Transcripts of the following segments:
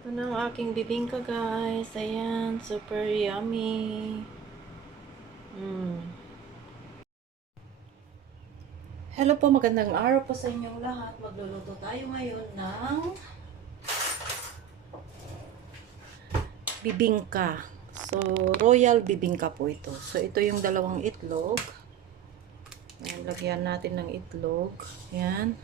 Ito na ang aking bibingka, guys. Ayan, super yummy. Mm. Hello po, magandang araw po sa inyong lahat. Magluluto tayo ngayon ng bibingka. So, royal bibingka po ito. So, ito yung dalawang itlog. Ayan, lagyan natin ng itlog. Ayan.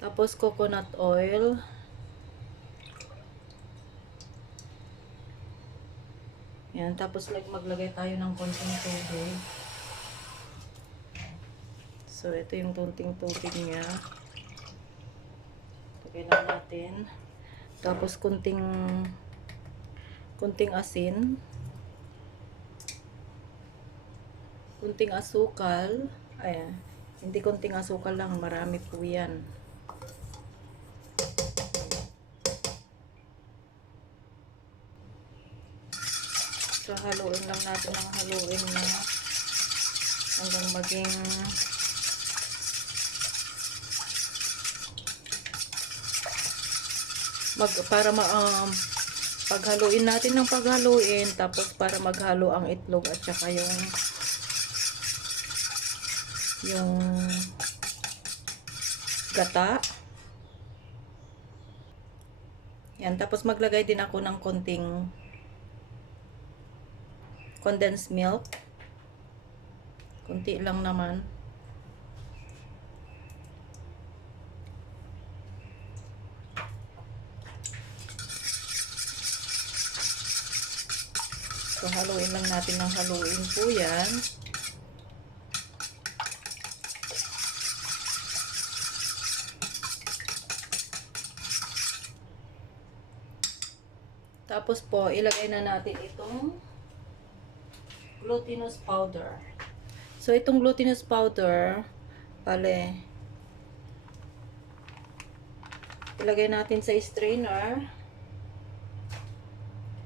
Tapos, coconut oil. Ayan, tapos maglagay tayo ng konting tubig. So, ito yung konting tubig niya. Lagay lang natin. Tapos, konting asin. Kunting asukal. Ayan. Hindi konting asukal lang. Marami po yan. So, haluin lang natin ang haluin na hanggang maging paghaluin natin ng paghaluin, tapos para maghalo ang itlog at saka yung gata. Yan, tapos maglagay din ako ng konting condensed milk. Kunti lang naman. So, haluin lang natin ng haluin po yan. Tapos po, ilagay na natin itong glutinous powder. So, itong glutinous powder, ilagay natin sa strainer.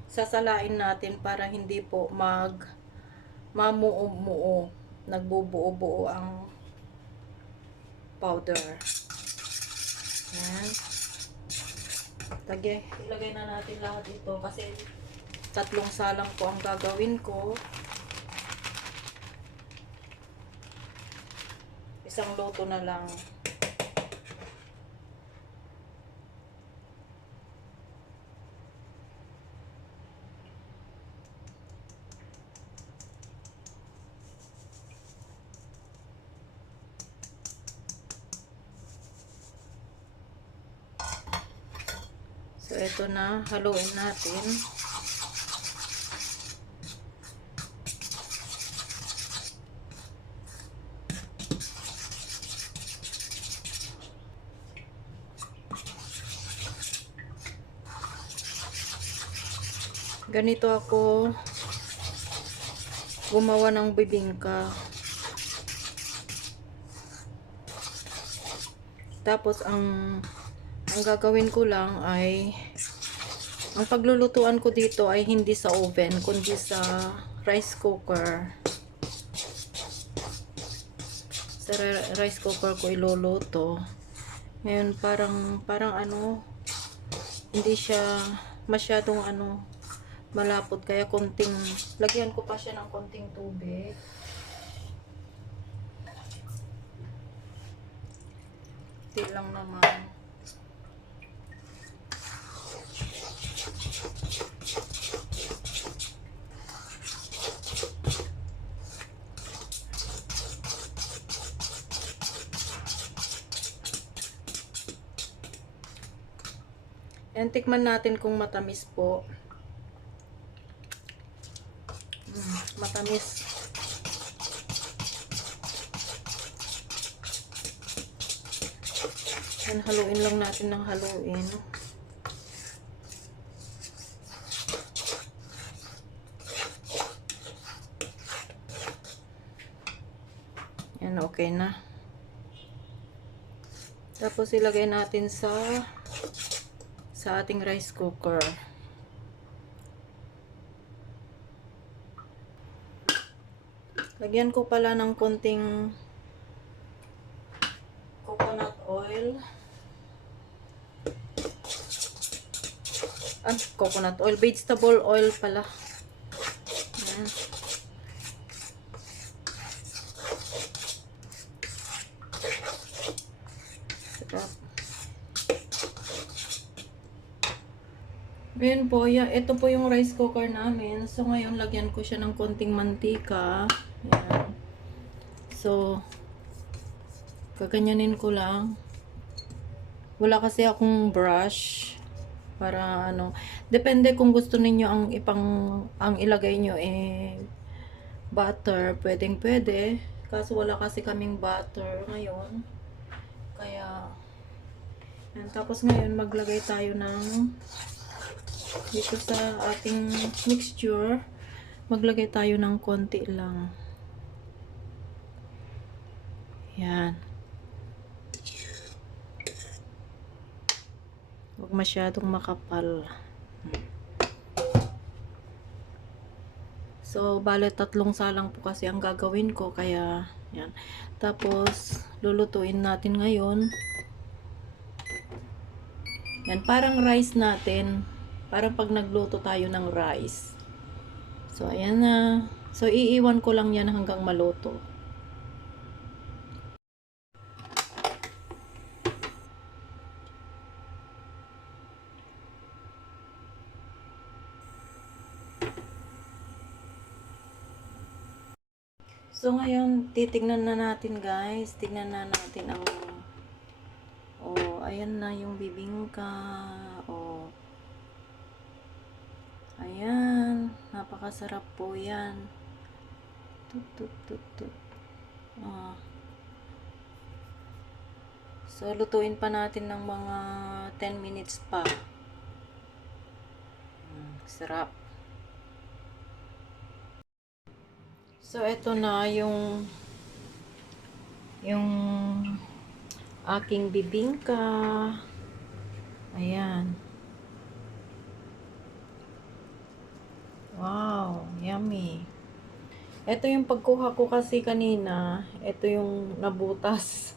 Sasalain natin para hindi po mamuo-muo. Nagbubuo-buo ang powder. Yan. Ilagay na natin lahat ito kasi 3 salang po ang gagawin ko. Isang luto na lang. So, ito na. Haluin natin. Ganito ako gumawa ng bibingka. Tapos, ang gagawin ko lang ay ang paglulutuan ko dito ay hindi sa oven kundi sa rice cooker. Sa rice cooker ko iluluto. Ngayon parang hindi siya masyadong malapot, kaya lagyan ko pa siya ng konting tubig. Hindi lang naman. Yan, tikman natin kung matamis po. Matamis. Yan, haluin lang natin ng haluin. Yan, okay na. Tapos ilagay natin sa ating rice cooker. Lagyan ko pala ng konting coconut oil. Coconut oil. Vegetable oil pala. Ayan. Sarap. Ayan po, ito po yung rice cooker namin. So, ngayon, lagyan ko siya ng konting mantika. Ayan. So, kaganyanin ko lang. Wala kasi akong brush. Para ano, depende kung gusto ninyo ang ilagay nyo butter, pwedeng pwede. Kaso wala kasi kaming butter ngayon. Kaya, yan. Tapos ngayon, maglagay tayo ng dito sa ating mixture, maglagay tayo ng konti lang. Yan. Huwag masyadong makapal. So, bale 3 salang po kasi ang gagawin ko, kaya yan. Tapos, lulutuin natin ngayon. Yan, parang rice natin. Parang pag nagluto tayo ng rice. So, ayan na. So, iiwan ko lang yan hanggang maluto. So, ngayon, titignan na natin, guys. Tignan na natin ang ayan na yung bibingka. Ayan. Napakasarap po yan. Tut, tut, tut, tut. So, lutuin pa natin ng mga 10 minutes pa. Sarap. So, ito na yung aking bibingka. Ayan. Wow, yummy. Ito yung pagkuha ko kasi kanina. Ito yung nabutas.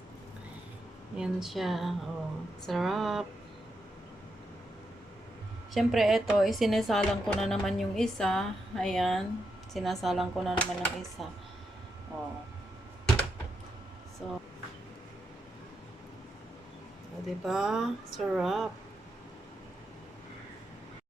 Yan siya. Sarap. Siyempre, ito, isinasalang ko na naman yung isa. Ayan. Sinasalang ko na naman yung isa. So, diba? Sarap.